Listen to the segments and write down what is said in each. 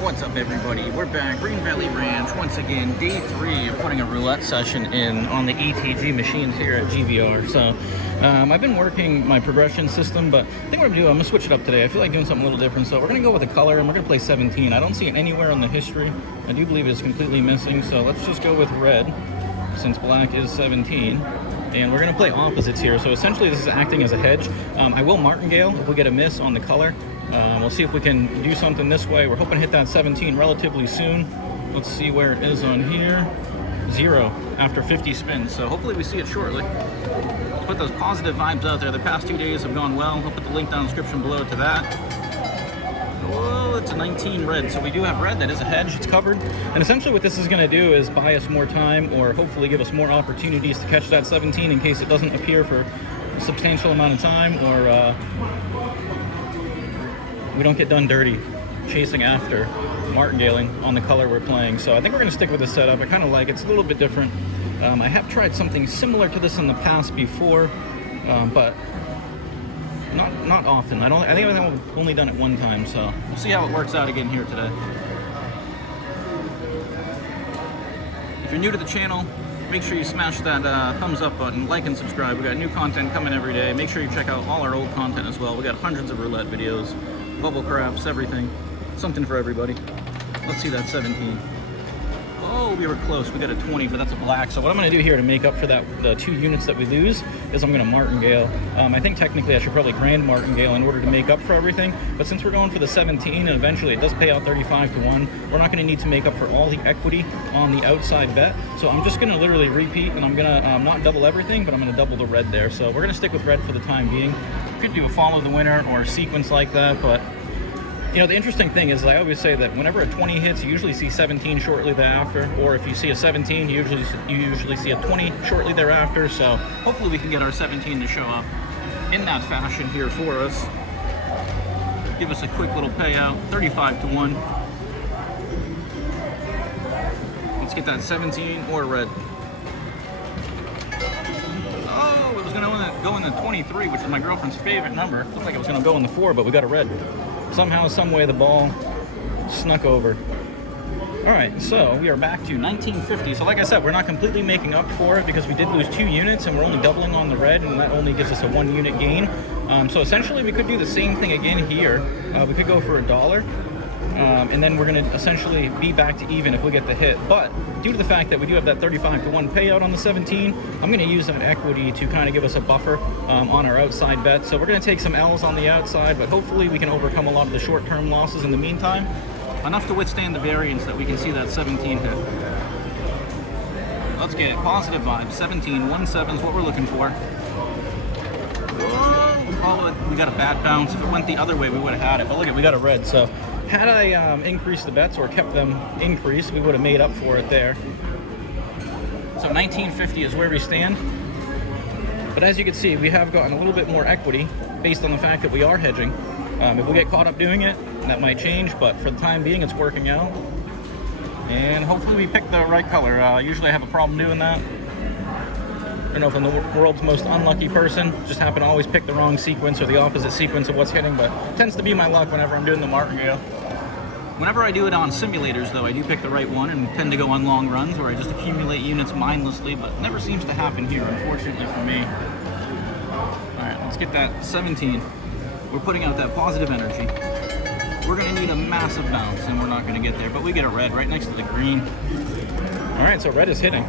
What's up, everybody? We're back, Green Valley Ranch, once again, day 3 of putting a roulette session in on the ETG machines here at GVR. So, I've been working my progression system, but I think what I'm gonna do, I'm gonna switch it up today. I feel like doing something a little different, so we're gonna go with a color, and we're gonna play 17. I don't see it anywhere on the history. I do believe it's completely missing, so let's just go with red, since black is 17. And we're gonna play opposites here, so essentially this is acting as a hedge. I will martingale if we get a miss on the color. We'll see if we can do something this way. We're hoping to hit that 17 relatively soon. Let's see where it is on here. 0 after 50 spins, so hopefully we see it shortly. Let's put those positive vibes out there. The past 2 days have gone well. I'll put the link down in the description below to that. Whoa, it's a 19 red, so we do have red. That is a hedge, it's covered. And essentially what this is gonna do is buy us more time, or hopefully give us more opportunities to catch that 17 in case it doesn't appear for a substantial amount of time, or we don't get done dirty chasing after martingaling on the color we're playing. So I think we're going to stick with this setup. I kind of like it. It's a little bit different. I have tried something similar to this in the past before, but not often. I think I've only done it one time, so we'll see how it works out again here today. If you're new to the channel, make sure you smash that thumbs up button, like and subscribe. We got new content coming every day. Make sure you check out all our old content as well. We got hundreds of roulette videos, bubble crafts, everything. Something for everybody. Let's see that 17. Oh, we were close. We got a 20, but that's a black. So what I'm going to do here to make up for that, the 2 units that we lose, is I'm going to martingale. I think technically I should probably grand martingale in order to make up for everything. But since we're going for the 17, and eventually it does pay out 35 to 1, we're not going to need to make up for all the equity on the outside bet. So I'm just going to literally repeat, and I'm going to not double everything, but I'm going to double the red there. So we're going to stick with red for the time being. Could do a follow the winner or a sequence like that, but you know, the interesting thing is, I always say that whenever a 20 hits, you usually see 17 shortly thereafter, or if you see a 17, you usually see a 20 shortly thereafter. So hopefully we can get our 17 to show up in that fashion here for us. Give us a quick little payout, 35 to 1. Let's get that 17 or red. Oh, it was going to go in the 23, which is my girlfriend's favorite number. Looked like it was going to go in the 4, but we got a red. Somehow, some way, the ball snuck over. All right, so we are back to 1950. So like I said, we're not completely making up for it because we did lose 2 units and we're only doubling on the red, and that only gives us a 1 unit gain. So essentially we could do the same thing again here. We could go for $1. And then we're going to essentially be back to even if we get the hit. But due to the fact that we do have that 35 to 1 payout on the 17, I'm going to use that equity to kind of give us a buffer on our outside bet. So we're going to take some L's on the outside, but hopefully we can overcome a lot of the short-term losses in the meantime. Enough to withstand the variance that we can see that 17 hit. Let's get it. Positive vibes. 17, 1-7 is what we're looking for. Oh, we got a bad bounce. If it went the other way, we would have had it. But look at, we got a red. So had I increased the bets or kept them increased, we would have made up for it there. So 1950 is where we stand. But as you can see, we have gotten a little bit more equity based on the fact that we are hedging. If we get caught up doing it, that might change, but for the time being, it's working out. And hopefully we pick the right color. Usually I have a problem doing that. I don't know if I'm the world's most unlucky person, just happen to always pick the wrong sequence or the opposite sequence of what's hitting, but it tends to be my luck whenever I'm doing the martingale. Whenever I do it on simulators, though, I do pick the right one and tend to go on long runs where I just accumulate units mindlessly, but it never seems to happen here, unfortunately for me. All right, let's get that 17. We're putting out that positive energy. We're going to need a massive bounce, and we're not going to get there, but we get a red right next to the green. All right, so red is hitting.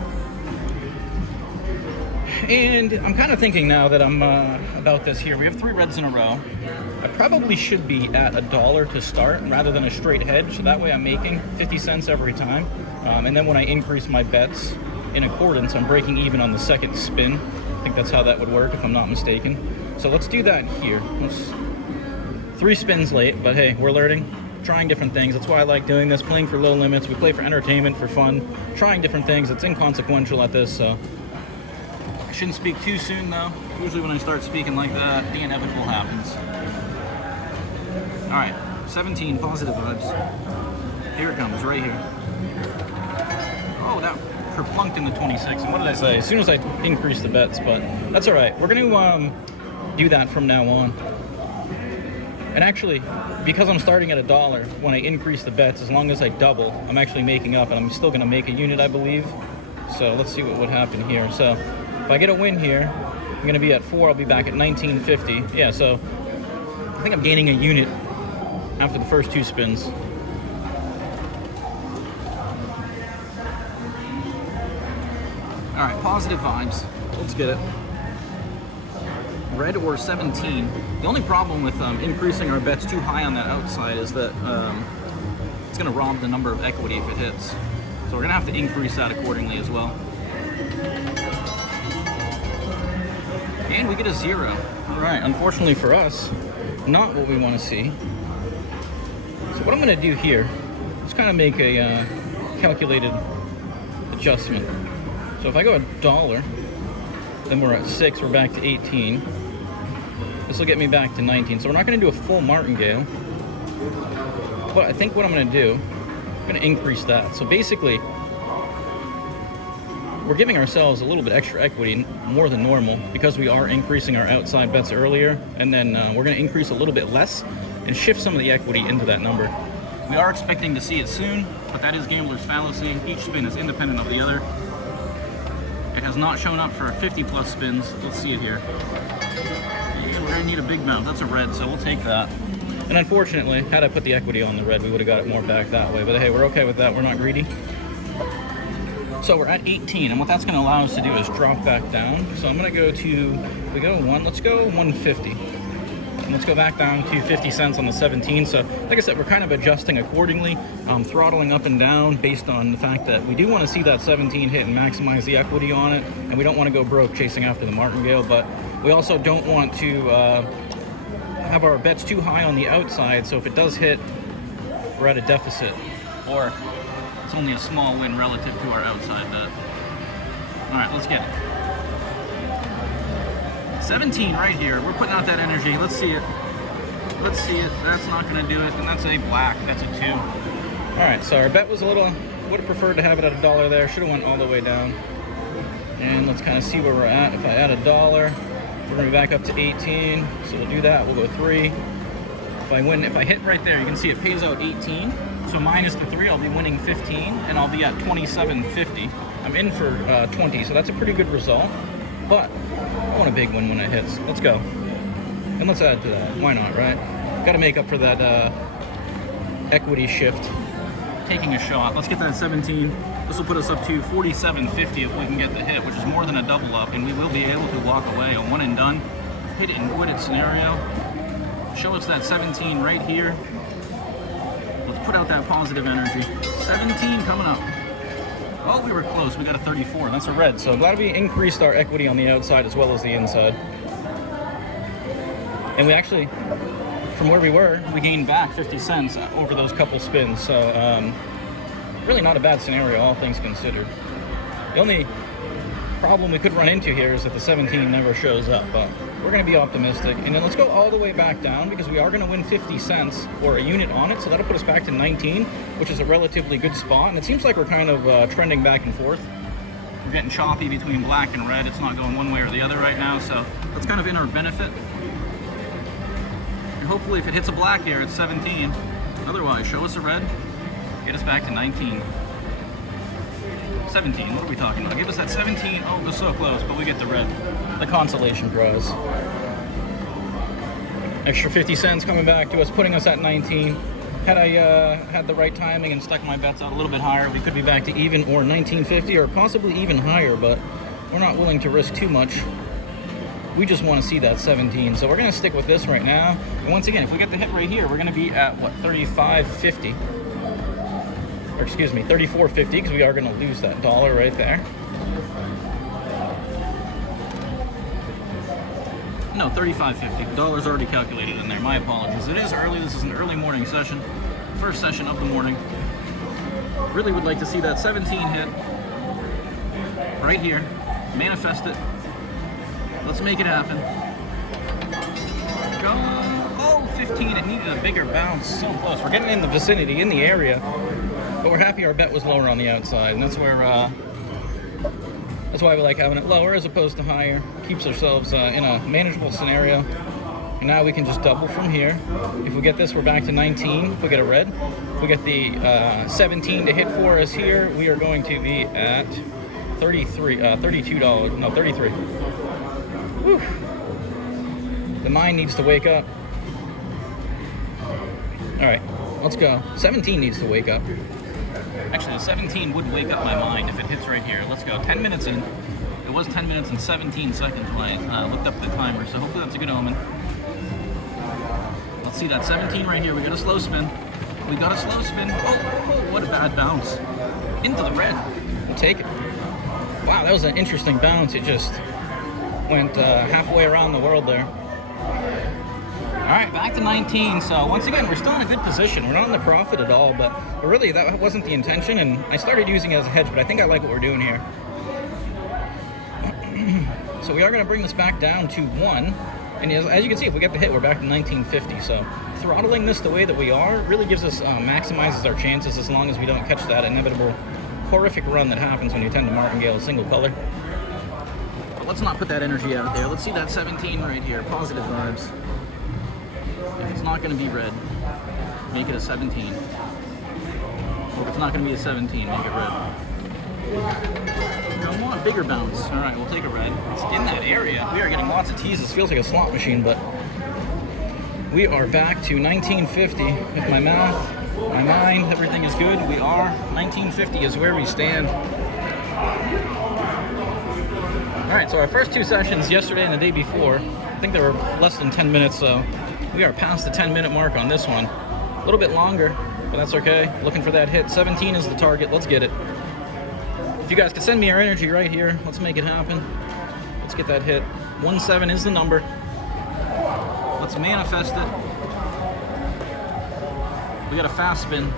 And I'm kind of thinking now that I'm about this here. We have 3 reds in a row. I probably should be at $1 to start rather than a straight hedge. So that way I'm making 50 cents every time. And then when I increase my bets in accordance, I'm breaking even on the second spin. I think that's how that would work if I'm not mistaken. So let's do that here. 3 spins late, but hey, we're learning, trying different things. That's why I like doing this, playing for low limits. We play for entertainment, for fun, trying different things. It's inconsequential at this, so I shouldn't speak too soon, though. Usually when I start speaking like that, the inevitable happens. All right, 17, positive vibes. Here it comes, right here. Oh, that kerplunked in the 26. And what did I say? As soon as I increase the bets, but that's all right. We're going to do that from now on. And actually, because I'm starting at $1, when I increase the bets, as long as I double, I'm actually making up, and I'm still going to make a unit, I believe. So let's see what would happen here. So if I get a win here, I'm going to be at 4. I'll be back at 1950. Yeah, so I think I'm gaining a unit after the first 2 spins. All right, positive vibes. Let's get it. Red or 17. The only problem with increasing our bets too high on that outside is that it's going to rob the number of equity if it hits. So we're going to have to increase that accordingly as well. And we get a 0. All right, unfortunately for us, not what we want to see. So what I'm going to do here is kind of make a calculated adjustment. So if I go $1, then we're at 6, we're back to 18. This will get me back to 19. So we're not going to do a full martingale. But I think what I'm going to do, I'm going to increase that. So basically, we're giving ourselves a little bit extra equity, more than normal, because we are increasing our outside bets earlier. And then we're going to increase a little bit less and shift some of the equity into that number. We are expecting to see it soon, but that is gambler's fallacy. Each spin is independent of the other. It has not shown up for 50 plus spins. Let's see it here. Yeah, we're gonna need a big mount. That's a red, so we'll take that. And unfortunately, had I put the equity on the red, we would have got it more back that way. But hey, we're okay with that. We're not greedy. So we're at 18, and what that's gonna allow us to do is drop back down. So I'm gonna go to, if we go 1, let's go 150. And let's go back down to 50 cents on the 17. So like I said, we're kind of adjusting accordingly, throttling up and down based on the fact that we do want to see that 17 hit and maximize the equity on it. And we don't want to go broke chasing after the martingale, but we also don't want to have our bets too high on the outside. So if it does hit, we're at a deficit, or it's only a small win relative to our outside bet. All right, let's get it. 17 right here. We're putting out that energy. Let's see it. Let's see it. That's not going to do it. And that's a black. That's a 2. All right, so our bet was a little, would have preferred to have it at $1 there. Should have went all the way down. And let's kind of see where we're at. If I add $1, we're going to be back up to 18. So we'll do that. We'll go 3. If I win, if I hit right there, you can see it pays out 18. So minus the 3, I'll be winning 15, and I'll be at 27.50. I'm in for 20, so that's a pretty good result. But I want a big win when it hits. Let's go. And let's add to that. Why not, right? Got to make up for that equity shift. Taking a shot. Let's get that 17. This will put us up to 47.50 if we can get the hit, which is more than a double up, and we will be able to walk away a one and done, hit it and quit it scenario. Show us that 17 right here. Let's put out that positive energy. 17 coming up. Oh, we were close. We got a 34. That's a red. So I'm glad we increased our equity on the outside as well as the inside. And we actually, from where we were, we gained back 50 cents over those couple spins. So really not a bad scenario, all things considered. The only problem we could run into here is that the 17 never shows up, but we're going to be optimistic. And then let's go all the way back down, because we are going to win 50 cents or a unit on it, so that'll put us back to 19, which is a relatively good spot. And it seems like we're kind of trending back and forth. We're getting choppy between black and red. It's not going one way or the other right now, so that's kind of in our benefit. And hopefully if it hits a black here, it's 17. Otherwise, show us a red, get us back to 19. 17, what are we talking about? Give us that 17. Oh, we're so close, but we get the red. The consolation prize. Extra 50 cents coming back to us, putting us at 19. Had I had the right timing and stuck my bets out a little bit higher, we could be back to even or 1950 or possibly even higher, but we're not willing to risk too much. We just want to see that 17. So we're going to stick with this right now. And once again, if we get the hit right here, we're going to be at, what, 35.50. Or excuse me, 34.50, because we are going to lose that dollar right there. No, 35.50. Dollar's already calculated in there. My apologies. It is early. This is an early morning session. First session of the morning. Really would like to see that 17 hit right here. Manifest it. Let's make it happen. Go. Oh, 15. It needed a bigger bounce. So close. We're getting in the vicinity, in the area. But we're happy our bet was lower on the outside, and that's where that's why we like having it lower as opposed to higher. Keeps ourselves in a manageable scenario. And now we can just double from here. If we get this, we're back to 19. If we get a red, if we get the 17 to hit for us here, we are going to be at $32. No, 33. Whew. The mind needs to wake up. All right, let's go. 17 needs to wake up. Actually, the 17 would wake up my mind if it hits right here. Let's go. 10 minutes in. It was 10 minutes and 17 seconds when I looked up the timer, so hopefully that's a good omen. Let's see that 17 right here. We got a slow spin. We got a slow spin. Oh, what a bad bounce. Into the red. We'll take it. Wow, that was an interesting bounce. It just went halfway around the world there. All right, back to 19. So once again, we're still in a good position. We're not in the profit at all, but really that wasn't the intention. And I started using it as a hedge, but I think I like what we're doing here. So we are going to bring this back down to 1. And as you can see, if we get the hit, we're back to 1950. So throttling this the way that we are really gives us, maximizes our chances as long as we don't catch that inevitable horrific run that happens when you tend to martingale a single color. But let's not put that energy out there. Let's see that 17 right here, positive vibes. If it's not going to be red, make it a 17. Or if it's not going to be a 17, make it red. I want a bigger bounce. All right, we'll take a red. It's in that area. We are getting lots of teases. Feels like a slot machine, but we are back to 1950. If my math, my mind, everything is good, we are. 1950 is where we stand. All right, so our first 2 sessions yesterday and the day before, I think they were less than 10 minutes, so we are past the 10-minute mark on this one. A little bit longer, but that's okay. Looking for that hit. 17 is the target. Let's get it. If you guys could send me your energy right here, let's make it happen. Let's get that hit. 17 is the number. Let's manifest it. We got a fast spin.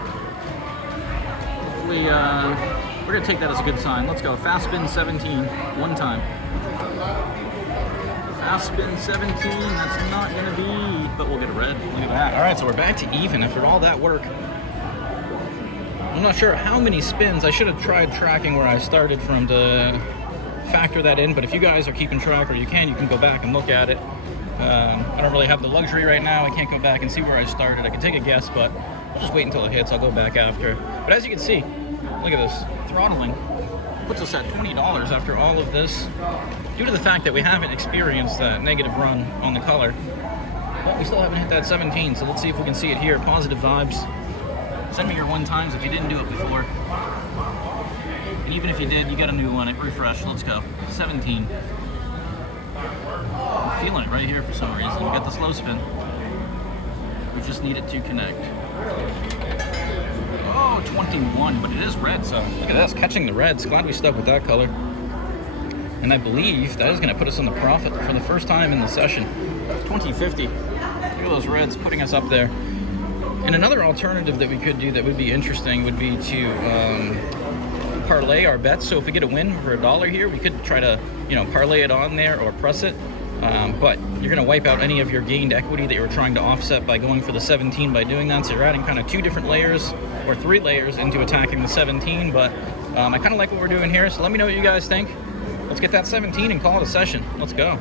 Hopefully, we're gonna take that as a good sign. Let's go. Fast spin 17, 1 time. Fast spin 17, that's not gonna be, but we'll get a red. Look at that. All right, so we're back to even after all that work. I'm not sure how many spins. I should have tried tracking where I started from to factor that in, but if you guys are keeping track, or you can go back and look at it. I don't really have the luxury right now. I can't go back and see where I started. I can take a guess, but I'll just wait until it hits. I'll go back after. But as you can see, look at this. Throttling puts us at $20 after all of this, due to the fact that we haven't experienced that negative run on the color. But we still haven't hit that 17, so let's see if we can see it here. Positive vibes. Send me your 1 times if you didn't do it before. And even if you did, you got a new one. Refresh. Let's go. 17. I'm feeling it right here for some reason. We got the slow spin. We just need it to connect. Oh, 21, but it is red, so look at this, catching the reds. Glad we stuck with that color. And I believe that is going to put us in the profit for the first time in the session. 2050. Look at those reds putting us up there. And another alternative that we could do that would be interesting would be to parlay our bets. So if we get a win for $1 here, we could try to, parlay it on there or press it. But you're going to wipe out any of your gained equity that you were trying to offset by going for the 17 by doing that. So you're adding kind of 2 different layers or 3 layers into attacking the 17. But I kind of like what we're doing here. So let me know what you guys think. Let's get that 17 and call it a session. Let's go.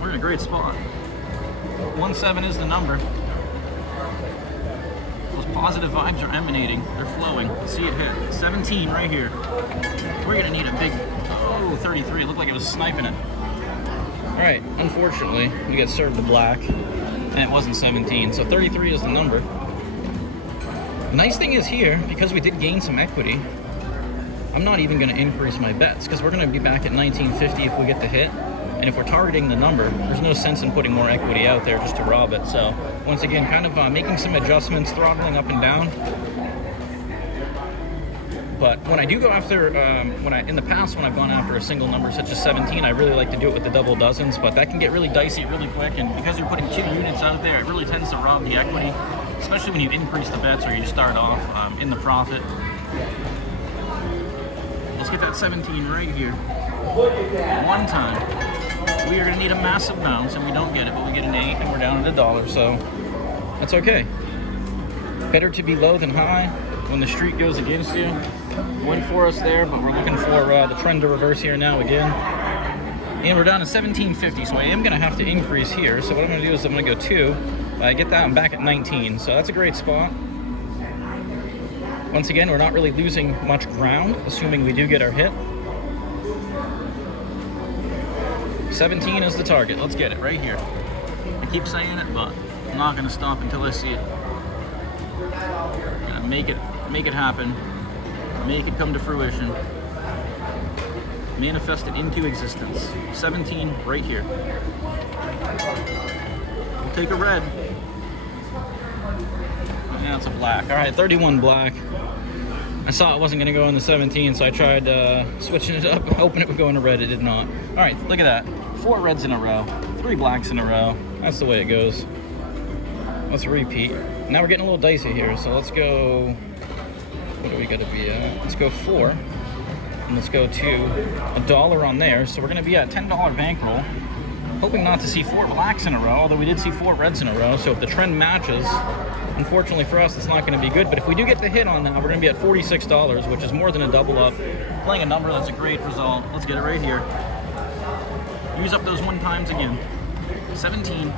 We're in a great spot. 17 is the number. Those positive vibes are emanating. They're flowing. See it hit. 17 right here. We're going to need a big, 33. It looked like it was sniping it. All right, unfortunately, we got served the black, and it wasn't 17, so 33 is the number. The nice thing is here, because we did gain some equity, I'm not even going to increase my bets, because we're going to be back at 1950 if we get the hit, and if we're targeting the number, there's no sense in putting more equity out there just to rob it. So, once again, kind of making some adjustments, throttling up and down. But when I do go after, in the past when I've gone after a single number such as 17, I really like to do it with the double dozens, but that can get really dicey really quick, and because you're putting 2 units out there, it really tends to rob the equity, especially when you increase the bets or you start off in the profit. Let's get that 17 right here. 1 time. We are going to need a massive bounce, and we don't get it, but we get an 8, and we're down at $1, so that's okay. Better to be low than high when the streak goes against you. Win for us there, but we're looking for the trend to reverse here now again. And we're down to 1750, so I am going to have to increase here. So what I'm going to do is I'm going to go 2. I get that, I'm back at 19, so that's a great spot. Once again, we're not really losing much ground, assuming we do get our hit. 17 is the target. Let's get it right here. I keep saying it, but I'm not going to stop until I see it. I'm going to make it happen, make it come to fruition, manifest it into existence. 17 right here. We'll take a red. Yeah, it's a black. All right, 31 black. I saw it wasn't going to go in the 17, so I tried switching it up, hoping it would go into red. It did not. All right, look at that. 4 reds in a row, 3 blacks in a row. That's the way it goes. Let's repeat. Now we're getting a little dicey here, so let's go. What do we got to be at? Let's go 4, and let's go to $1 on there. So we're going to be at $10 bankroll. Hoping not to see 4 blacks in a row, although we did see 4 reds in a row. So if the trend matches, unfortunately for us, it's not going to be good. But if we do get the hit on that, we're going to be at $46, which is more than a double up. Playing a number, that's a great result. Let's get it right here. Use up those 1 times again. 17.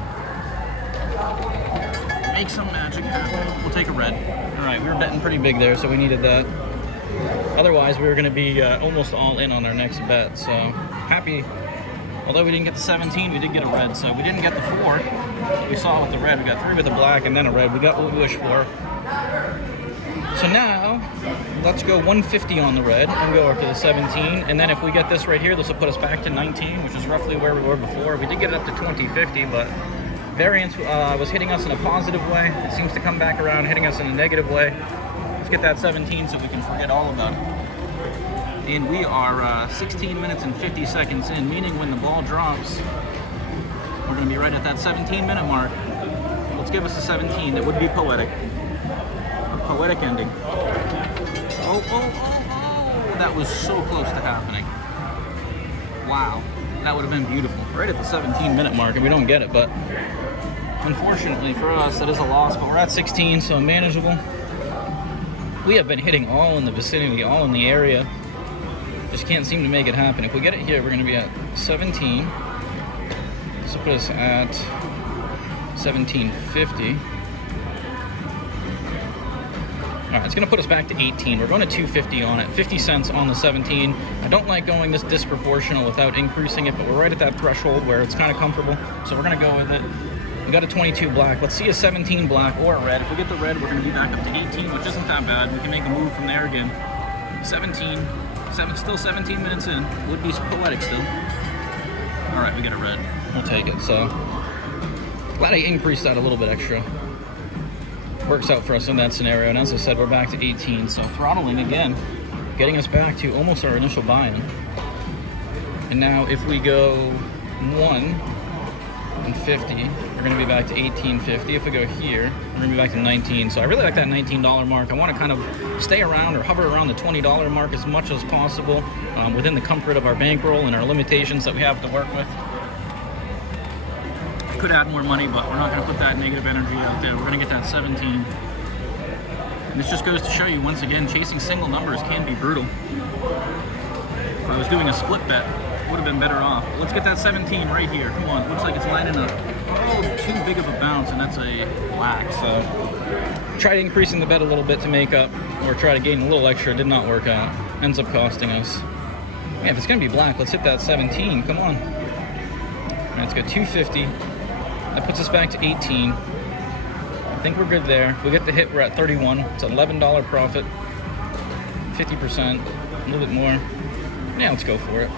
Make some magic happen. We'll take a red. All right, we were betting pretty big there, so we needed that. Otherwise, we were going to be almost all in on our next bet. So happy. Although we didn't get the 17, we did get a red. So we didn't get the 4. We saw with the red. We got 3 with the black and then a red. We got what we wished for. So now, let's go 150 on the red and go up to the 17. And then if we get this right here, this will put us back to 19, which is roughly where we were before. We did get it up to 2050, but variance was hitting us in a positive way. It seems to come back around hitting us in a negative way. Let's get that 17 so we can forget all about it. And we are 16 minutes and 50 seconds in, meaning when the ball drops, we're going to be right at that 17-minute mark. Let's give us a 17. That would be poetic. A poetic ending. Oh, that was so close to happening. Wow. That would have been beautiful. Right at the 17-minute mark, and we don't get it, but unfortunately for us, that is a loss, but we're at 16, so manageable. We have been hitting all in the vicinity, all in the area. Just can't seem to make it happen. If we get it here, we're going to be at 17. This will put us at 1750. All right, it's going to put us back to 18. We're going to 250 on it, 50 cents on the 17. I don't like going this disproportional without increasing it, but we're right at that threshold where it's kind of comfortable, so we're going to go with it. We got a 22 black. Let's see a 17 black or a red. If we get the red, we're going to be back up to 18, which isn't that bad. We can make a move from there again. 17. Still 17 minutes in. Would be poetic still. All right, we got a red. We'll take it. So glad I increased that a little bit extra. Works out for us in that scenario. And as I said, we're back to 18. So throttling again, getting us back to almost our initial buy-in. And now if we go 150, we're going to be back to 1850. If we go here, we're going to be back to 19. So I really like that $19 mark. I want to kind of stay around or hover around the $20 mark as much as possible within the comfort of our bankroll and our limitations that we have to work with. I could add more money, but we're not going to put that negative energy out there. We're going to get that 17. And this just goes to show you, once again, chasing single numbers can be brutal. If I was doing a split bet, would have been better off. But let's get that 17 right here. Come on, looks like it's lining up. Oh, too big of a bounce, and that's a black. So tried increasing the bet a little bit to make up, or try to gain a little extra. Did not work out. Ends up costing us. Man, if it's gonna be black, let's hit that 17. Come on. All right, let's go 250. That puts us back to 18. I think we're good there. If we get the hit, we're at 31. It's an $11 profit. 50%, a little bit more. Yeah, let's go for it.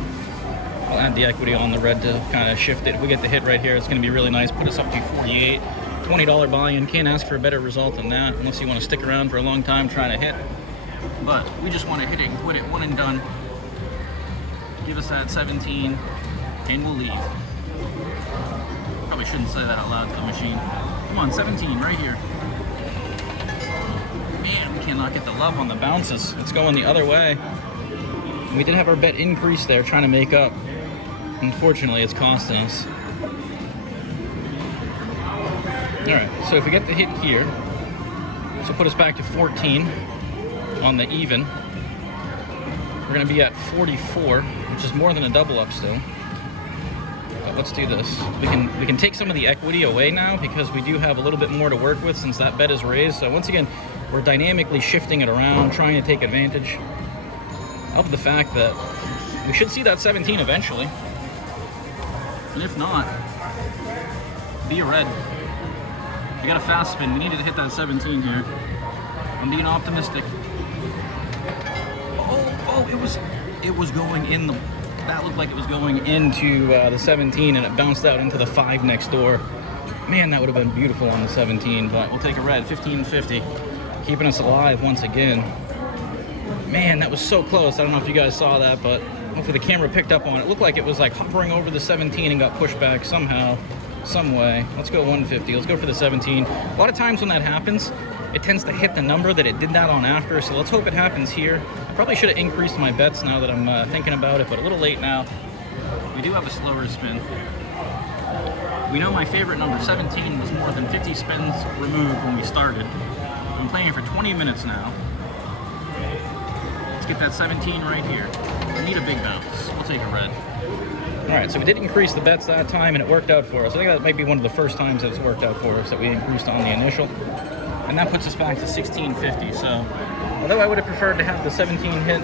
I'll add the equity on the red to kind of shift it. If we get the hit right here, it's going to be really nice. Put us up to 48. $20 buy-in. Can't ask for a better result than that unless you want to stick around for a long time trying to hit. But we just want to hit it and quit it. One and done. Give us that 17 and we'll leave. Probably shouldn't say that out loud to the machine. Come on, 17 right here. Man, we cannot get the love on the bounces. It's going the other way. We did have our bet increase there, trying to make up. Unfortunately, it's costing us. All right, so if we get the hit here, this will put us back to 14 on the even. We're gonna be at 44, which is more than a double up still. let's do this. We can take some of the equity away now because we do have a little bit more to work with since that bet is raised. So once again, we're dynamically shifting it around, trying to take advantage of the fact that we should see that 17 eventually. And if not, be a red. We got a fast spin. We needed to hit that 17 here. I'm being optimistic. Oh, it was going in the... That looked like it was going into the 17, and it bounced out into the 5 next door. Man, that would have been beautiful on the 17, but we'll take a red. 1550, keeping us alive once again. Man, that was so close. I don't know if you guys saw that, but hopefully the camera picked up on it. It looked like it was like hovering over the 17 and got pushed back somehow, some way. Let's go 150. Let's go for the 17. A lot of times when that happens, it tends to hit the number that it did that on after, so let's hope it happens here. I probably should have increased my bets now that I'm thinking about it, but a little late now. We do have a slower spin. We know my favorite number, 17, was more than 50 spins removed when we started. I'm playing for 20 minutes now. Let's get that 17 right here. We need a big bounce. We'll take a red. All right, so we did increase the bets that time, and it worked out for us. I think that might be one of the first times that it's worked out for us, that we increased on the initial. And that puts us back to 1650. So, although I would have preferred to have the 17 hit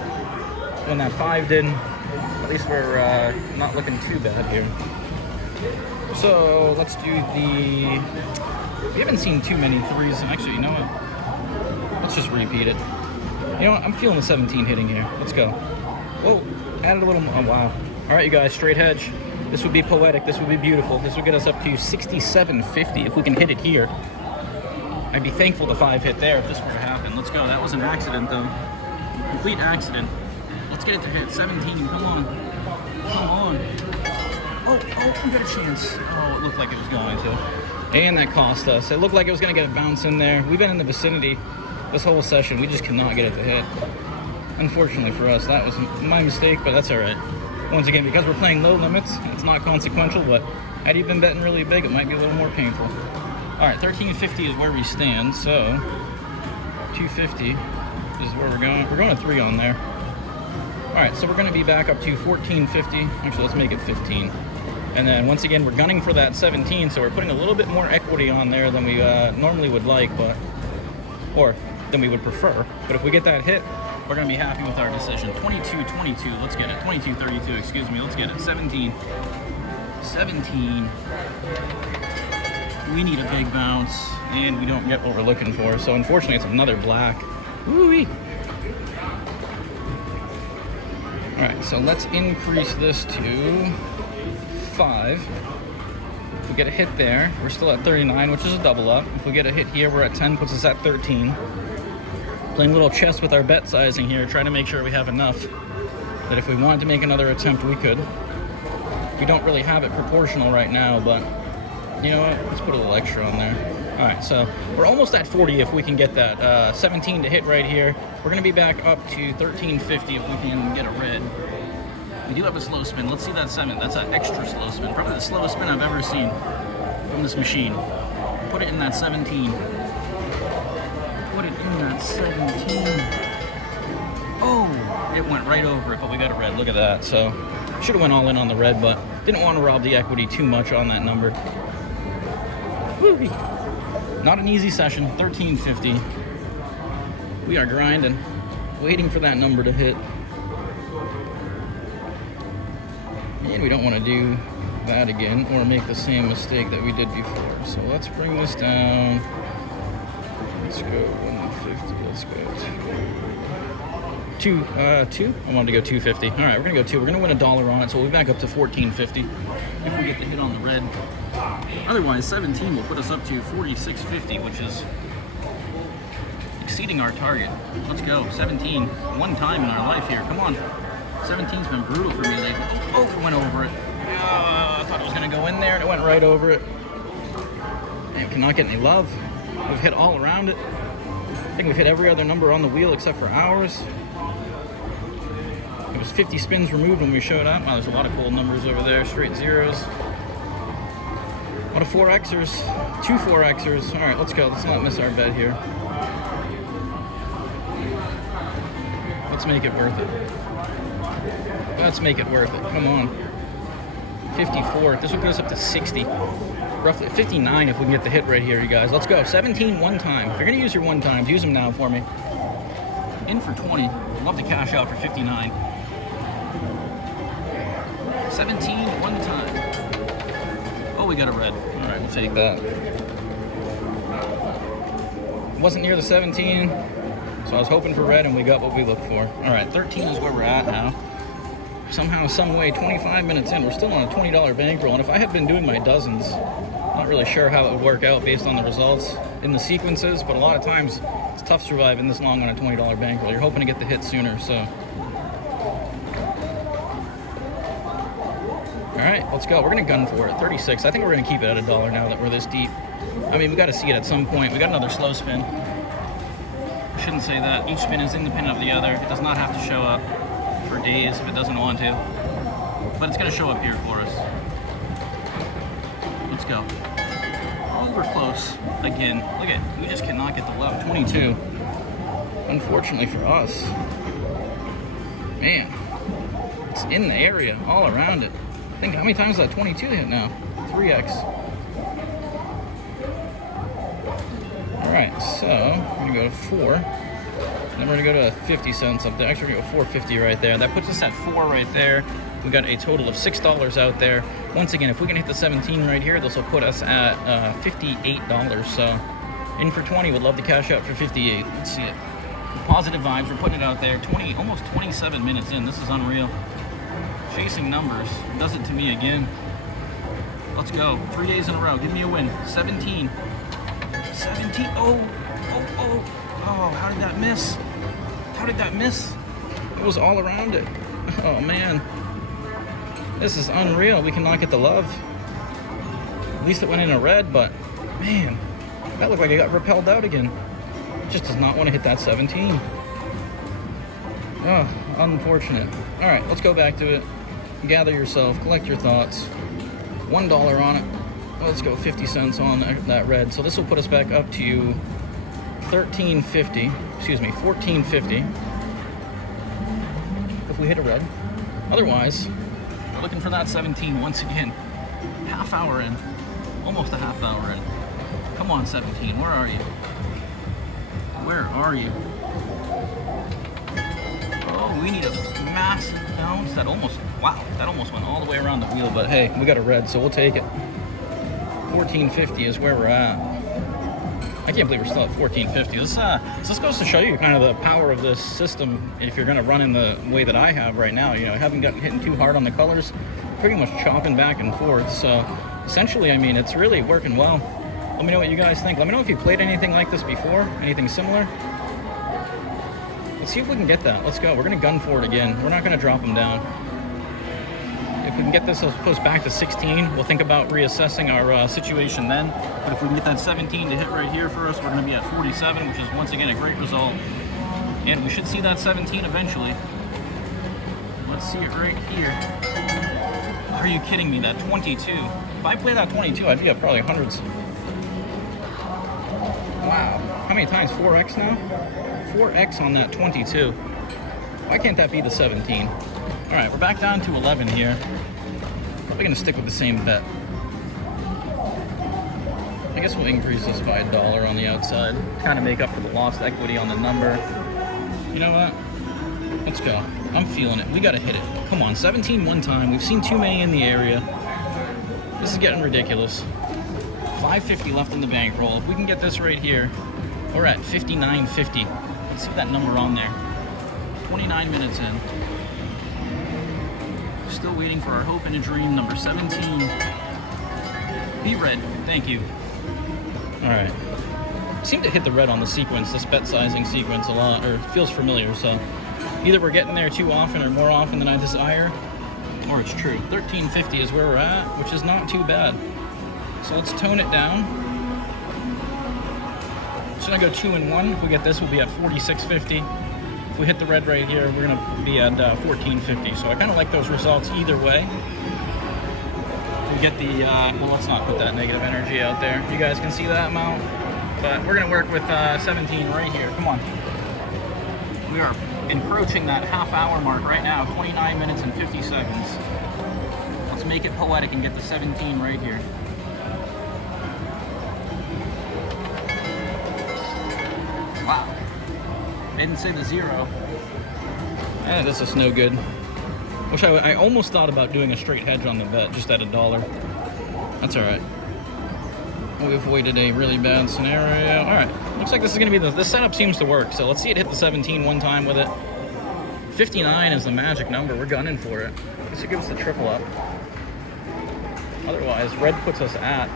when that 5 did, at least we're not looking too bad here. So, let's do the... We haven't seen too many 3s. Actually, you know what? Let's just repeat it. You know what? I'm feeling the 17 hitting here. Let's go. Whoa, added a little more. Oh, wow. All right, you guys, straight hedge. This would be poetic. This would be beautiful. This would get us up to 6750 if we can hit it here. I'd be thankful the 5 hit there if this were to happen. Let's go. That was an accident, though. Complete accident. Let's get it to hit. 17. Come on. Come on. Oh, we got a chance. Oh, it looked like it was going to. And that cost us. It looked like it was going to get a bounce in there. We've been in the vicinity this whole session. We just cannot get it to hit. Unfortunately for us, that was my mistake, but that's all right. Once again, because we're playing low limits, it's not consequential, but had you been betting really big, it might be a little more painful. All right, 1350 is where we stand, so 250 is where we're going. We're going to 3 on there. All right, so we're going to be back up to 1450. Actually, let's make it 15. And then once again, we're gunning for that 17, so we're putting a little bit more equity on there than we normally would like, or than we would prefer. But if we get that hit, we're going to be happy with our decision. 22-22, let's get it. 22-32, excuse me, let's get it. 17. 17. We need a big bounce, and we don't get what we're looking for. So unfortunately, it's another black. Woo-wee. All right, so let's increase this to 5. If we get a hit there, we're still at 39, which is a double up. If we get a hit here, we're at 10, puts us at 13. Playing a little chess with our bet sizing here, trying to make sure we have enough that if we wanted to make another attempt, we could. We don't really have it proportional right now, but you know what? Let's put a little extra on there. All right, so we're almost at 40 if we can get that 17 to hit right here. We're going to be back up to 1350 if we can get a red. We do have a slow spin. Let's see that 7. That's an extra slow spin. Probably the slowest spin I've ever seen from this machine. Put it in that 17. Put it in that 17. Oh, it went right over it, but we got a red. Look at that. So should have went all in on the red, but didn't want to rob the equity too much on that number. Woo-wee. Not an easy session. 1350. We are grinding, waiting for that number to hit. And we don't want to do that again or make the same mistake that we did before. So let's bring this down. Let's go 150. Let's go 2. I wanted to go 250. All right, we're gonna go 2. We're gonna win $1 on it, so we'll be back up to 1450 if we get the hit on the red. Otherwise, 17 will put us up to 4650, which is exceeding our target. Let's go. 17. One time in our life here. Come on. 17's been brutal for me lately. Oh, it went over it. I thought it was going to go in there, and it went right over it. Man, cannot get any love. We've hit all around it. I think we've hit every other number on the wheel except for ours. It was 50 spins removed when we showed up. Wow, there's a lot of cool numbers over there. Straight zeros. A lot of 4Xers. 2 4Xers. All right, let's go. Let's not miss our bet here. Let's make it worth it. Let's make it worth it. Come on. 54. This will get us up to 60. Roughly 59 if we can get the hit right here, you guys. Let's go. 17 one time. If you're going to use your one times, use them now for me. In for 20. I'd love to cash out for 59. 17 one time. Oh, we got a red. All right, we'll take that. Wasn't near the 17, so I was hoping for red, and we got what we looked for. All right, 13 is where we're at now. Somehow, some way, 25 minutes in, we're still on a $20 bankroll, and if I had been doing my dozens, not really sure how it would work out based on the results in the sequences, but a lot of times it's tough surviving this long on a $20 bankroll. You're hoping to get the hit sooner, so. All right, let's go. We're gonna gun for it. 36. I think we're gonna keep it at $1 now that we're this deep. I mean, we got to see it at some point. We got another slow spin. I shouldn't say that. Each spin is independent of the other. It does not have to show up for days if it doesn't want to, but it's going to show up here for us. Let's go. Oh, we're close. Again, look at, we just cannot get the left. 22. Unfortunately for us. Man, it's in the area, all around it. Think how many times that 22 hit now? 3x. Alright, so we're going to go to 4. Then we're going to go to 50 cents up there. Actually, we're going to go 4.50 right there. That puts us at 4 right there. We got a total of $6 out there. Once again, if we can hit the 17 right here, this will put us at $58. So in for 20, would love to cash out for 58. Let's see it. Positive vibes, we're putting it out there. Almost 27 minutes in. This is unreal. Chasing numbers. Does it to me again. Let's go. 3 days in a row. Give me a win. 17. 17. Oh, how did that miss? How did that miss? It was all around it. Oh, man. This is unreal. We cannot get the love. At least it went in a red, but, man, that looked like it got repelled out again. It just does not want to hit that 17. Oh, unfortunate. All right, let's go back to it. Gather yourself. Collect your thoughts. $1 on it. Let's go 50 cents on that red. So this will put us back up to $13.50. Excuse me, $14.50. If we hit a red. Otherwise, we're looking for that 17 once again. Half hour in. Almost a half hour in. Come on, 17. Where are you? Where are you? Oh, we need a massive bounce. That almost went all the way around the wheel. But hey, we got a red, so we'll take it. $14.50 is where we're at. I can't believe we're still at $14.50. This goes to show you kind of the power of this system if you're going to run in the way that I have right now. You know, I haven't gotten hitting too hard on the colors, pretty much chopping back and forth. So essentially, I mean, it's really working well. Let me know what you guys think. Let me know if you played anything like this before, anything similar. Let's see if we can get that. Let's go. We're going to gun for it again. We're not going to drop them down. If we can get this post back to 16, we'll think about reassessing our situation then. But if we can get that 17 to hit right here for us, we're going to be at 47, which is once again a great result. And we should see that 17 eventually. Let's see it right here. Are you kidding me? That 22. If I play that 22, I'd be up probably hundreds. Wow. How many times? 4x now? 4x on that 22. Why can't that be the 17? All right, we're back down to 11 here. Probably gonna stick with the same bet. I guess we'll increase this by $1 on the outside, kind of make up for the lost equity on the number. You know what? Let's go. I'm feeling it. We gotta hit it. Come on, 17 one time. We've seen too many in the area. This is getting ridiculous. $5.50 left in the bankroll. If we can get this right here, we're at $59.50. Let's see that number on there. 29 minutes in. Still waiting for our hope and a dream, number 17. Be red. Thank you. All right. Seem to hit the red on the sequence, this bet sizing sequence a lot, or it feels familiar, so either we're getting there too often or more often than I desire, or it's true. 13.50 is where we're at, which is not too bad. So let's tone it down. Just gonna go 2 and 1. If we get this, we'll be at 46.50. If we hit the red right here, we're gonna be at 14.50. So I kind of like those results either way. We get the, well, let's not put that negative energy out there. You guys can see that amount, but we're gonna work with 17 right here. Come on. We are encroaching that half hour mark right now, 29 minutes and 50 seconds. Let's make it poetic and get the 17 right here. Wow. They didn't say the 0. Eh, this is no good. Which I almost thought about doing a straight hedge on the bet, just at $1. That's all right. We avoided a really bad scenario. All right, looks like this is gonna be the setup seems to work. So let's see it hit the 17 one time with it. 59 is the magic number. We're gunning for it. This will give us the triple up. Otherwise, red puts us at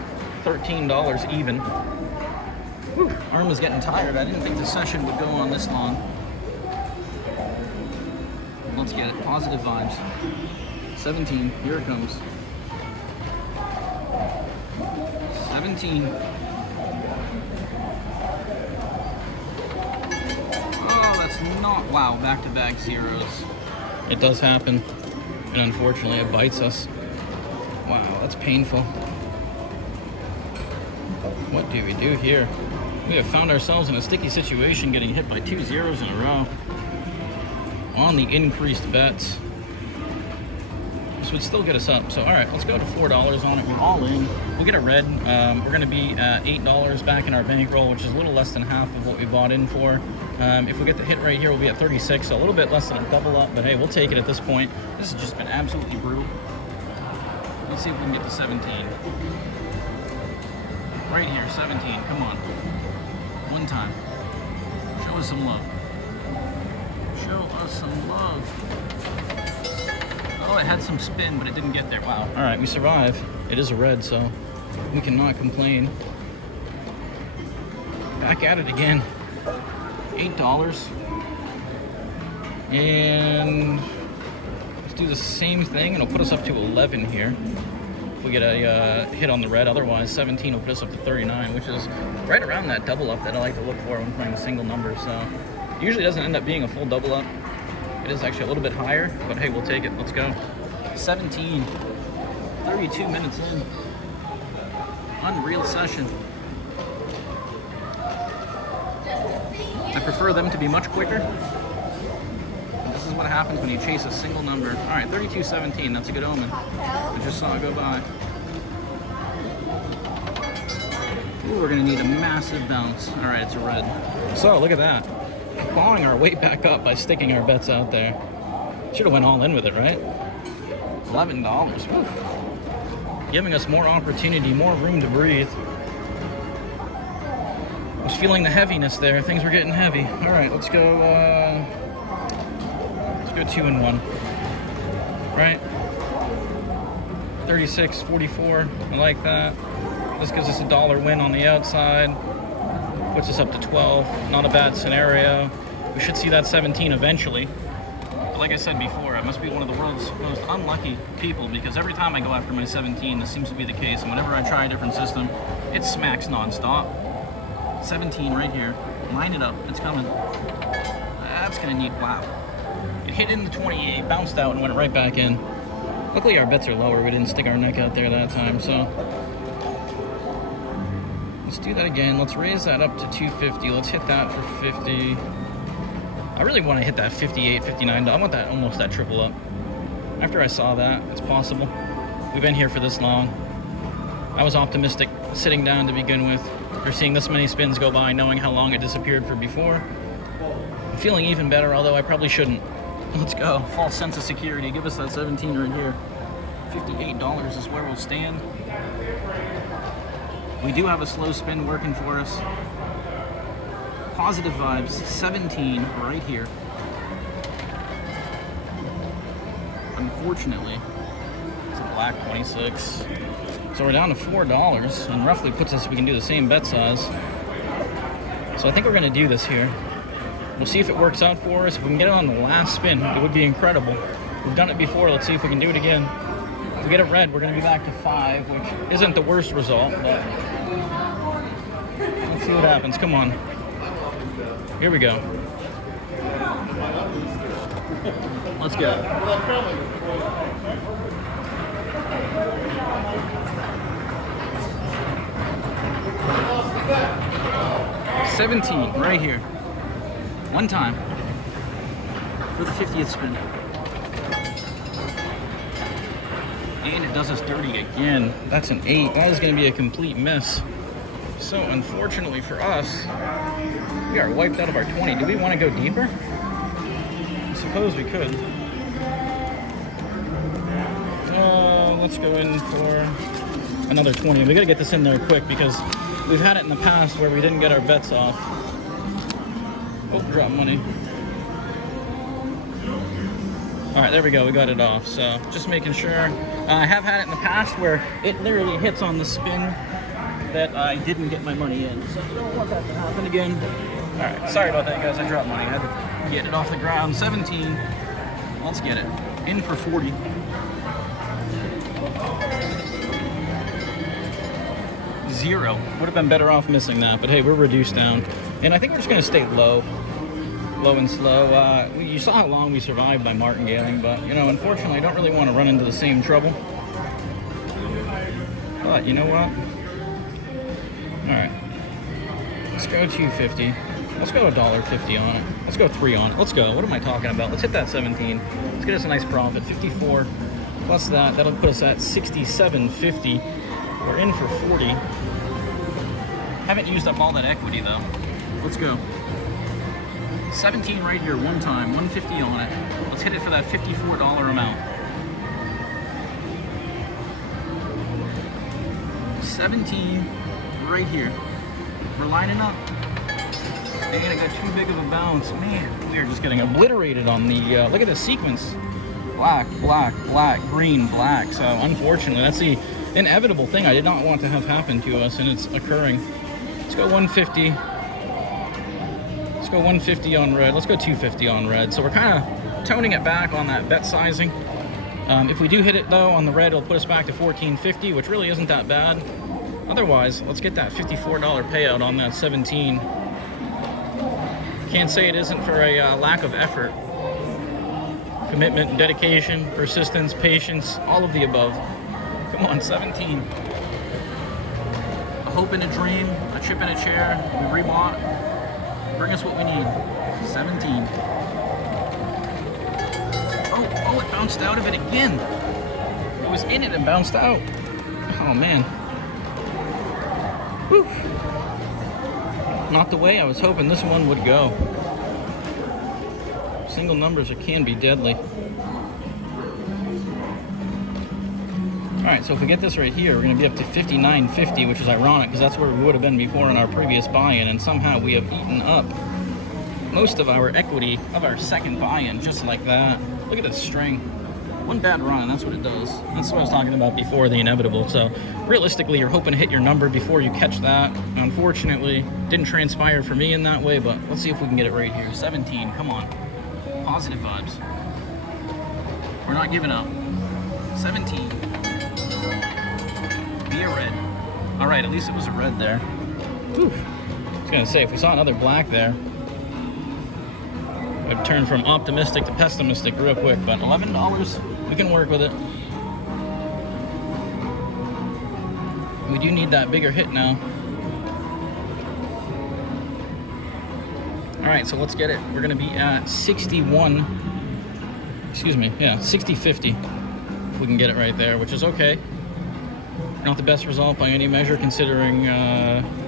$13 even. Whew, arm is getting tired. I didn't think the session would go on this long. Let's get it. Positive vibes. 17. Here it comes. 17. Oh, that's not... Wow, back-to-back zeros. It does happen. And unfortunately, it bites us. Wow, that's painful. What do we do here? We have found ourselves in a sticky situation, getting hit by 2 zeros in a row on the increased bets. This would still get us up. So, all right, let's go to $4 on it. We're all in. We'll get a red. We're going to be at $8 back in our bankroll, which is a little less than half of what we bought in for. If we get the hit right here, we'll be at 36, so a little bit less than a double up, but hey, we'll take it at this point. This has just been absolutely brutal. Let's see if we can get to 17. Right here, 17. Come on. One time. Show us some love. Show us some love. Oh, it had some spin, but it didn't get there. Wow. All right, we survive. It is a red, so we cannot complain. Back at it again. $8. And let's do the same thing, and it'll put us up to 11 here. If we get a hit on the red, otherwise 17 will put us up to 39, which is right around that double up that I like to look for when playing single numbers. So usually doesn't end up being a full double up. It is actually a little bit higher, but hey, we'll take it. Let's go. 17. 32 minutes in. Unreal session. I prefer them to be much quicker. This is what happens when you chase a single number. All right, 32-17. That's a good omen. I just saw it go by. Ooh, we're gonna need a massive bounce. All right, it's a red. So look at that. Clawing our way back up by sticking our bets out there. Should have went all in with it, right? $11. Woo. Giving us more opportunity, more room to breathe. I was feeling the heaviness there. Things were getting heavy. All right, let's go 2-1. Right? 36, 44. I like that. This gives us $1 win on the outside. Puts us up to 12. Not a bad scenario. We should see that 17 eventually. But like I said before, I must be one of the world's most unlucky people, because every time I go after my 17, this seems to be the case. And whenever I try a different system, it smacks nonstop. 17 right here. Line it up. It's coming. That's gonna need... Wow. It hit in the 28, bounced out, and went right back in. Luckily our bets are lower. We didn't stick our neck out there that time, so... Let's do that again. Let's raise that up to 250. Let's hit that for 50. I really want to hit that 58, 59. I want that almost that triple up. After I saw that, it's possible. We've been here for this long. I was optimistic sitting down to begin with. After seeing this many spins go by, knowing how long it disappeared for before. I'm feeling even better, although I probably shouldn't. Let's go. False sense of security. Give us that 17 right here. $58 is where we'll stand. We do have a slow spin working for us. Positive vibes, 17 right here. Unfortunately, it's a black 26. So we're down to $4, and roughly puts us, we can do the same bet size. So I think we're gonna do this here. We'll see if it works out for us. If we can get it on the last spin, it would be incredible. We've done it before, let's see if we can do it again. If we get it red, we're gonna be back to 5, which isn't the worst result, but let's see what happens, come on. Here we go. Let's go. $17 right here. One time for the 50th spin. And it does us dirty again. That's an 8. That is going to be a complete miss. So unfortunately for us, we are wiped out of our 20. Do we want to go deeper? I suppose we could. Let's go in for another 20. We got to get this in there quick because we've had it in the past where we didn't get our bets off. Oh, drop money. All right, there we go. We got it off. So just making sure. I have had it in the past where it literally hits on the spin that I didn't get my money in. So I don't want that to happen again. All right, sorry about that, guys. I dropped money. I had to get it off the ground. 17. Let's get it. In for 40. Zero. Would have been better off missing that, but hey, we're reduced down. And I think we're just going to stay low and slow. You saw how long we survived by martingaling, but, you know, unfortunately, I don't really want to run into the same trouble. But, you know what? All right. Let's go 250. Let's go $1.50 on it. Let's go 3 on it. Let's go. What am I talking about? Let's hit that 17. Let's get us a nice profit. 54 plus that. That'll put us at 67.50. We're in for 40. Haven't used up all that equity though. Let's go. 17 right here, one time, 150 on it. Let's hit it for that $54 amount. 17 right here. We're lining up. And it got too big of a bounce. Man, we are just getting obliterated on the, look at the sequence. Black, black, black, green, black. So unfortunately, that's the inevitable thing I did not want to have happen to us, and it's occurring. Let's go 150. Let's go 150 on red. Let's go 250 on red. So we're kind of toning it back on that bet sizing. If we do hit it though on the red, it'll put us back to 1450, which really isn't that bad. Otherwise, let's get that $54 payout on that 17. Can't say it isn't for a lack of effort. Commitment and dedication, persistence, patience, all of the above. Come on, 17. A hope and a dream, a chip and a chair. We rebought. Bring us what we need. 17. Oh, it bounced out of it again. It was in it and bounced out. Oh, man. Whew. Not the way I was hoping this one would go. Single numbers can be deadly. All right, so if we get this right here, we're gonna be up to 59.50, which is ironic because that's where we would have been before in our previous buy-in, and somehow we have eaten up most of our equity of our second buy-in, just like that. Look at this string. One bad run, that's what it does. That's what I was talking about before, the inevitable. So realistically, you're hoping to hit your number before you catch that. Unfortunately, didn't transpire for me in that way, but let's see if we can get it right here. 17, come on. Positive vibes. We're not giving up. 17. Be a red. All right, at least it was a red there. Whew. I was gonna say, if we saw another black there, I'd turn from optimistic to pessimistic real quick, but $11, we can work with it. We do need that bigger hit now. All right, so let's get it. We're gonna be at 60.50 if we can get it right there, which is okay. Not the best result by any measure considering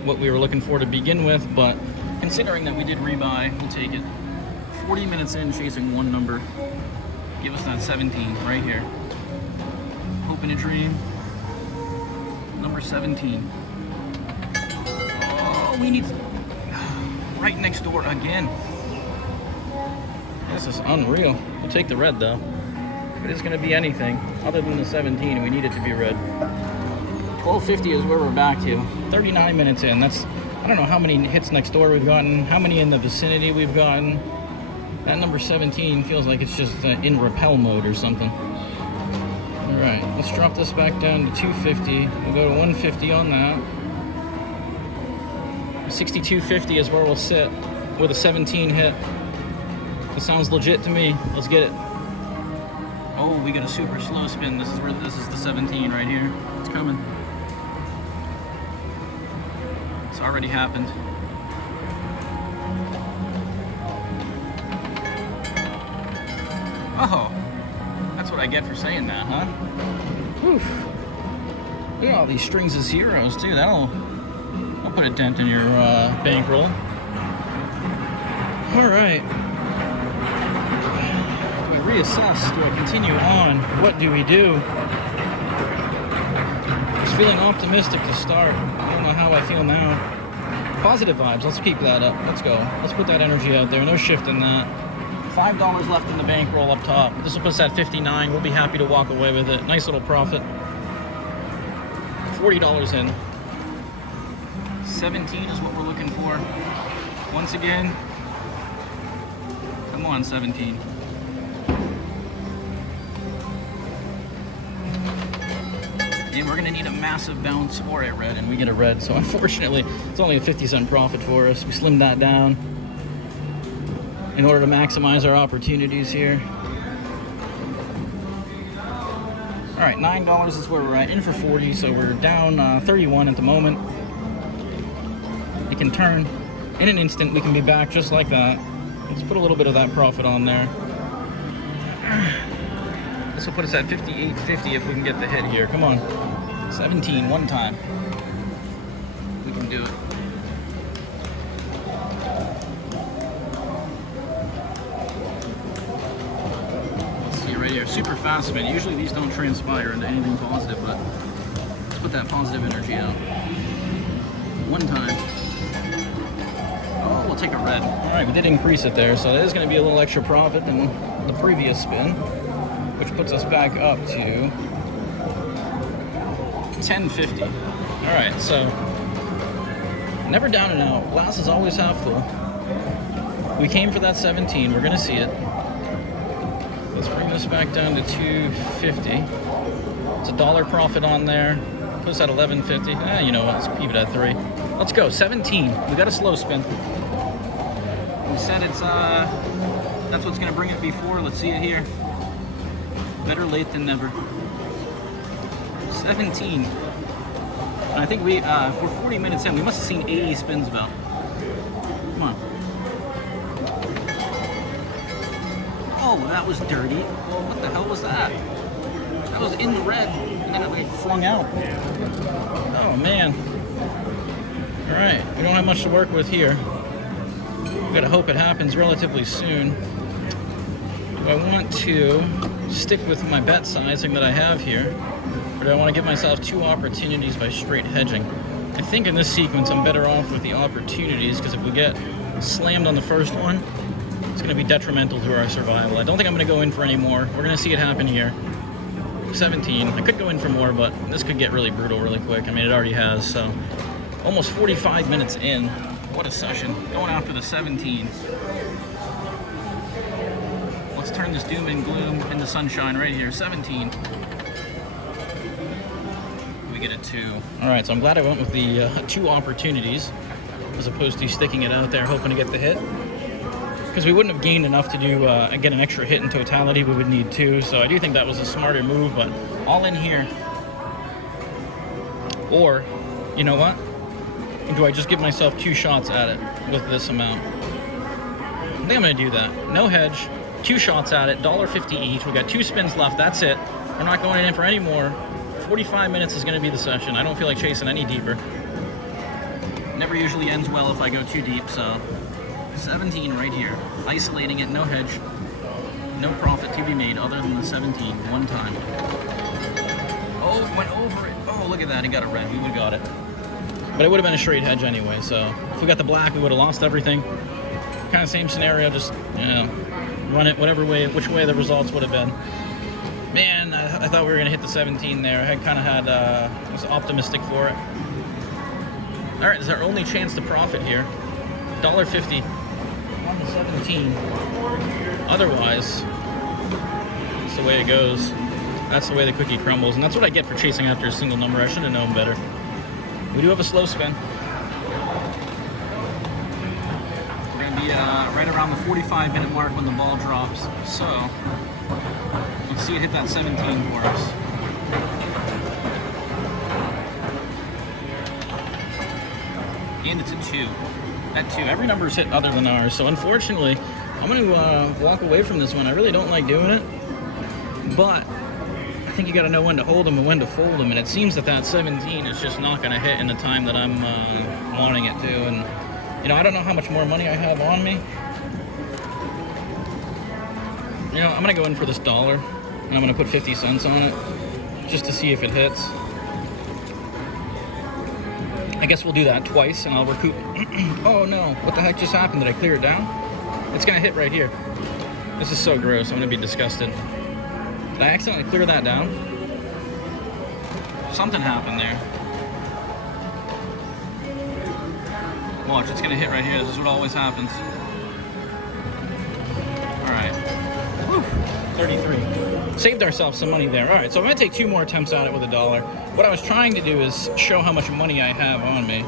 what we were looking for to begin with, but considering that we did rebuy, we'll take it. 40 minutes in, chasing one number. Give us that 17 right here. Hope and a dream. Number 17. Oh, we need right next door again. This is unreal. We'll take the red though. If it is going to be anything other than the 17, we need it to be red. 1250 is where we're back to. 39 minutes in. That's, I don't know how many hits next door we've gotten, how many in the vicinity we've gotten. That number 17 feels like it's just in repel mode or something. All right, let's drop this back down to 250. We'll go to 150 on that. 62.50 is where we'll sit with a 17 hit. That sounds legit to me. Let's get it. Oh, we got a super slow spin. This is the 17 right here. It's coming. It's already happened. Oh, that's what I get for saying that, huh? Whew. Look at all these strings of zeros too. I'll put a dent in your bankroll. All right. Do I reassess? Do I continue on? What do we do? I was feeling optimistic to start. I don't know how I feel now. Positive vibes. Let's keep that up. Let's go. Let's put that energy out there. No shift in that. $5 left in the bankroll up top. This will put us at 59. We'll be happy to walk away with it. Nice little profit. $40 in. 17 is what we're looking for. Once again, come on, 17. And we're gonna need a massive bounce or a red, and we get a red. So unfortunately, it's only a 50-cent profit for us. We slimmed that down in order to maximize our opportunities here. All right, $9 is where we're at, in for 40, so we're down 31 at the moment. It can turn in an instant. We can be back just like that. Let's put a little bit of that profit on there. This will put us at 58.50 if we can get the hit here. Come on, 17 one time. We can do it. Right here, super fast spin. Usually these don't transpire into anything positive, but let's put that positive energy out. One time. Oh, we'll take a red. All right, we did increase it there, so that is going to be a little extra profit than the previous spin, which puts us back up to 10.50. All right, so never down and out. Glass is always half full. We came for that 17. We're going to see it. Let's bring this back down to 250. It's $1 profit on there. Put us at 11.50. You know what? Let's keep it at 3. Let's go. 17. We got a slow spin. We said it's that's what's gonna bring it before. Let's see it here. Better late than never. 17. And I think we're 40 minutes in. We must have seen 80 spins about. Come on. Oh, that was dirty. Well, what the hell was that? That was in the red, and then it like flung out. Oh, man. All right, we don't have much to work with here. We gotta hope it happens relatively soon. Do I want to stick with my bet sizing that I have here, or do I want to give myself 2 opportunities by straight hedging? I think in this sequence, I'm better off with the opportunities, because if we get slammed on the first one, it's going to be detrimental to our survival. I don't think I'm going to go in for any more. We're going to see it happen here. 17. I could go in for more, but this could get really brutal really quick. I mean, it already has, so almost 45 minutes in. What a session. Going after the 17. Let's turn this doom and gloom into sunshine right here. 17. We get a 2. All right, so I'm glad I went with the 2 opportunities as opposed to sticking it out there hoping to get the hit. Because we wouldn't have gained enough to do get an extra hit in totality. We would need 2, so I do think that was a smarter move, but all in here. Or, you know what? Do I just give myself 2 shots at it with this amount? I think I'm gonna do that. No hedge, 2 shots at it, $1.50 each. We got 2 spins left, that's it. We're not going in for any more. 45 minutes is gonna be the session. I don't feel like chasing any deeper. Never usually ends well if I go too deep, so 17 right here. Isolating it, no hedge. No profit to be made other than the 17 one time. Oh, it went over it. Oh, look at that, he got a red. We would have got it. But it would have been a straight hedge anyway, so if we got the black, we would have lost everything. Kind of same scenario, just, you know, run it whatever way, which way the results would have been. Man, I thought we were going to hit the 17 there. I kind of had, was optimistic for it. All right, this is our only chance to profit here. $1.50 on the 17. Otherwise, that's the way it goes. That's the way the cookie crumbles, and that's what I get for chasing after a single number. I should have known better. We do have a slow spin. We're going to be right around the 45-minute mark when the ball drops. So, let's see it hit that 17 for us. And it's a 2. That 2. Every number is hit other than ours. So unfortunately, I'm going to walk away from this one. I really don't like doing it. But think you got to know when to hold them and when to fold them, and it seems that that 17 is just not going to hit in the time that I'm wanting it to. And you know, I don't know how much more money I have on me. You know, I'm going to go in for this $1, and I'm going to put 50 cents on it just to see if it hits. I guess we'll do that twice, and I'll recoup. Oh no, what the heck just happened? Did I clear it down? It's going to hit right here. This is so gross. I'm going to be disgusted. Did I accidentally clear that down? Something happened there. Watch, it's gonna hit right here. This is what always happens. All right. Whew. 33. Saved ourselves some money there. All right, so I'm gonna take 2 more attempts at it with $1. What I was trying to do is show how much money I have on me,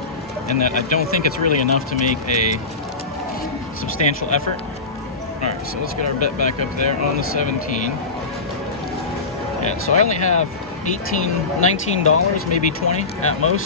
and that I don't think it's really enough to make a substantial effort. All right, so let's get our bet back up there on the 17. And so I only have $19, maybe 20 at most.